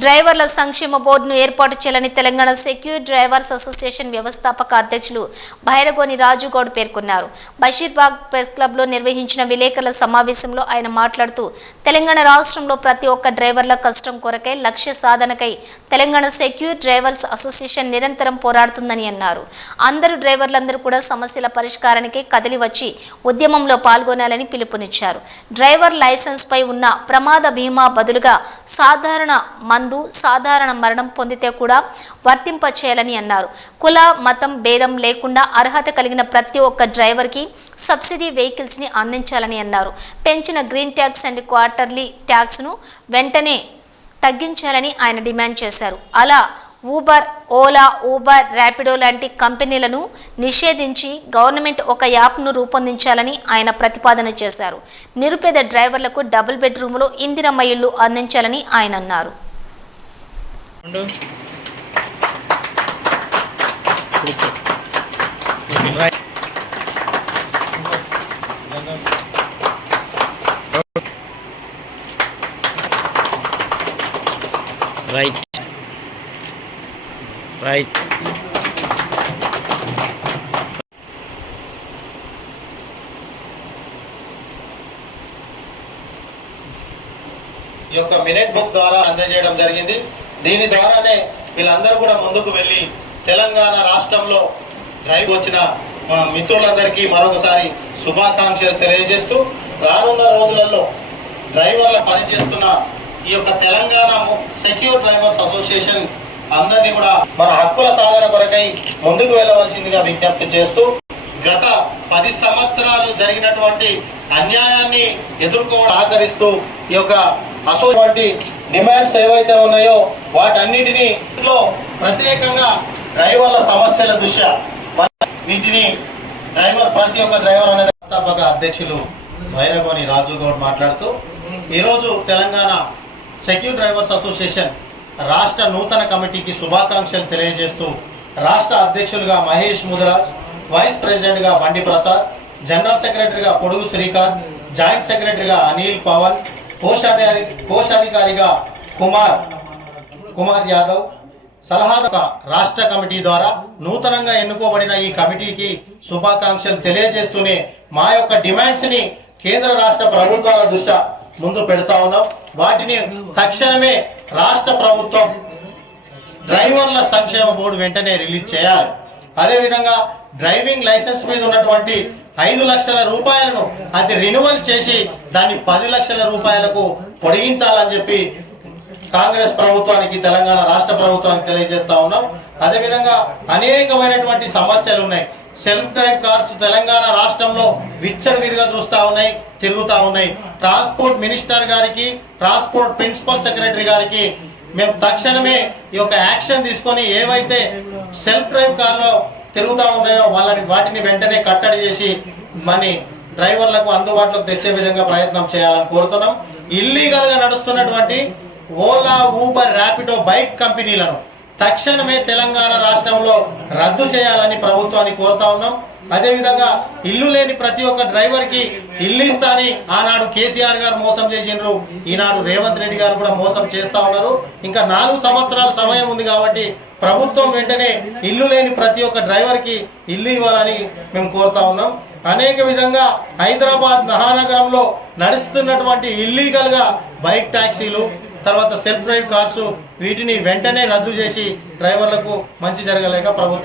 డ్రైవర్ల సంక్షేమ బోర్డును ఏర్పాటు చేయాలని తెలంగాణ సెక్యూర్ డ్రైవర్స్ అసోసియేషన్ వ్యవస్థాపక అధ్యక్షులు భైరగోని రాజుగౌడ్ పేర్కొన్నారు. బషీర్బాగ్ ప్రెస్ క్లబ్లో నిర్వహించిన విలేకరుల సమావేశంలో ఆయన మాట్లాడుతూ తెలంగాణ రాష్ట్రంలో ప్రతి ఒక్క డ్రైవర్ల కష్టం కొరకై లక్ష్య సాధనకై తెలంగాణ సెక్యూర్ డ్రైవర్స్ అసోసియేషన్ నిరంతరం పోరాడుతుందని అన్నారు. అందరూ డ్రైవర్లందరూ కూడా సమస్యల పరిష్కారానికి కదిలి వచ్చి ఉద్యమంలో పాల్గొనాలని పిలుపునిచ్చారు. డ్రైవర్ లైసెన్స్పై ఉన్న ప్రమాద బీమా బదులుగా సాధారణ మందు సాధారణ మరణం పొందితే కూడా వర్తింప చేయాలని అన్నారు. కుల మతం భేదం లేకుండా అర్హత కలిగిన ప్రతి ఒక్క డ్రైవర్కి సబ్సిడీ వెహికల్స్ని అందించాలని అన్నారు. పెంచిన గ్రీన్ ట్యాక్స్ అండ్ క్వార్టర్లీ ట్యాక్స్ను వెంటనే తగ్గించాలని ఆయన డిమాండ్ చేశారు. అలా ఊబర్ ఓలా ఊబర్ ర్యాపిడో లాంటి కంపెనీలను నిషేధించి గవర్నమెంట్ ఒక యాప్ను రూపొందించాలని ఆయన ప్రతిపాదన చేశారు. నిరుపేద డ్రైవర్లకు డబుల్ బెడ్రూమ్లో ఇందిరమ్మ ఇళ్ళు అందించాలని ఆయన అన్నారు. రైట్ రైట్ ఈ యొక్క మినిట్ బుక్ ద్వారా అందజేయడం జరిగింది. దీని ద్వారానే వీళ్ళందరూ కూడా ముందుకు వెళ్ళి తెలంగాణ రాష్ట్రంలో డ్రైవ్ వచ్చిన మా మిత్రులందరికీ మరొకసారి శుభాకాంక్షలు తెలియజేస్తూ రానున్న రోజులలో డ్రైవర్ల పనిచేస్తున్న ఈ యొక్క తెలంగాణ సెక్యూర్ డ్రైవర్స్ అసోసియేషన్ అందరినీ కూడా మన హక్కుల సాధన కొరకై ముందుకు వెళ్ళవలసిందిగా విజ్ఞప్తి చేస్తూ గత పది సంవత్సరాలు జరిగినటువంటి అన్యాయాన్ని ఎదుర్కోవడం ఆదరిస్తూ ఈ యొక్క అసోసియేట్ డిమాండ్స్ ఏవైతే ఉన్నాయో వాటన్నిటిని లో ప్రత్యేకంగా డ్రైవర్ల సమస్యల దృష్ట్యా వీటిని డ్రైవర్ ప్రతి ఒక్క డ్రైవర్ అనేది వ్యవస్థాపక అధ్యక్షులు భైరవని రాజు గౌడ్ మాట్లాడుతూ ఈరోజు తెలంగాణ సెక్యూర్ డ్రైవర్స్ అసోసియేషన్ రాష్ట్ర నూతన కమిటీకి శుభాకాంక్షలు తెలియజేస్తూ రాష్ట్ర అధ్యక్షులుగా మహేష్ ముదరాజ్ వైస్ ప్రెసిడెంట్గా బండి ప్రసాద్ జనరల్ సెక్రటరీగా పొడుగు శ్రీకాంత్ జాయింట్ సెక్రటరీగా అనిల్ పవన్ కోశాధికారి కోశాధికారిగా కుమార్ కుమార్ యాదవ్. సలహాదారు రాష్ట్ర కమిటీ ద్వారా నూతనంగా ఎన్నుకోబడిన ఈ కమిటీకి శుభాకాంక్షలు తెలియజేస్తూనే మా యొక్క డిమాండ్స్ని కేంద్ర రాష్ట్ర ప్రభుత్వాల దృష్ట్యా ముందు పెడతా ఉన్నాం. వాటిని తక్షణమే రాష్ట్ర ప్రభుత్వం డ్రైవర్ల సంక్షేమ బోర్డు వెంటనే రిలీజ్ చేయాలి. అదేవిధంగా డ్రైవింగ్ లైసెన్స్ మీద ఉన్నటువంటి ఐదు లక్షల రూపాయలను అది రెన్యువల్ చేసి దాన్ని పది లక్షల రూపాయలకు పొడిగించాలని చెప్పి కాంగ్రెస్ ప్రభుత్వానికి తెలంగాణ రాష్ట్ర ప్రభుత్వానికి తెలియజేస్తా ఉన్నాం. అదేవిధంగా అనేకమైనటువంటి సమస్యలు ఉన్నాయి సెల్ఫ్ డ్రైవ్ కార్స్ తెలంగాణ రాష్ట్రంలో విచ్చలవిడిగా చూస్తా ఉన్నాయి తిరుగుతా ఉన్నాయి. ట్రాన్స్పోర్ట్ మినిస్టర్ గారికి ట్రాన్స్పోర్ట్ ప్రిన్సిపల్ సెక్రటరీ గారికి మేము తక్షణమే ఈ యొక్క యాక్షన్ తీసుకొని ఏవైతే సెల్ఫ్ డ్రైవ్ కార్లో తిరుగుతా ఉన్నాయో వాళ్ళని వాటిని వెంటనే కట్టడి చేసి మనీ డ్రైవర్లకు అందుబాటులోకి తెచ్చే విధంగా ప్రయత్నం చేయాలని కోరుతున్నాం. ఇల్లీగల్గా నడుస్తున్నటువంటి ఓలా ఊబర్ ర్యాపిడో బైక్ కంపెనీలను తక్షణమే తెలంగాణ రాష్ట్రంలో రద్దు చేయాలని ప్రభుత్వాన్ని కోరుతా ఉన్నాం. అదేవిధంగా ఇల్లు లేని ప్రతి ఒక్క డ్రైవర్కి ఇల్లు ఇస్తాని ఆనాడు కేసీఆర్ గారు మోసం చేసినారు ఈనాడు రేవంత్ రెడ్డి గారు కూడా మోసం చేస్తా ఉన్నారు. ఇంకా నాలుగు సంవత్సరాల సమయం ఉంది కాబట్టి ప్రభుత్వం వెంటనే ఇల్లు లేని ప్రతి ఒక్క డ్రైవర్కి ఇల్లు ఇవ్వాలని మేము కోరుతా ఉన్నాం. అనేక విధంగా హైదరాబాద్ మహానగరంలో నడుస్తున్నటువంటి ఇల్లీగల్గా బైక్ ట్యాక్సీలు తర్వాత సెల్ఫ్ డ్రైవ్ కార్స్ వీటిని వెంటనే రద్దు చేసి డ్రైవర్లకు మంచి జరగలేక ప్రభుత్వం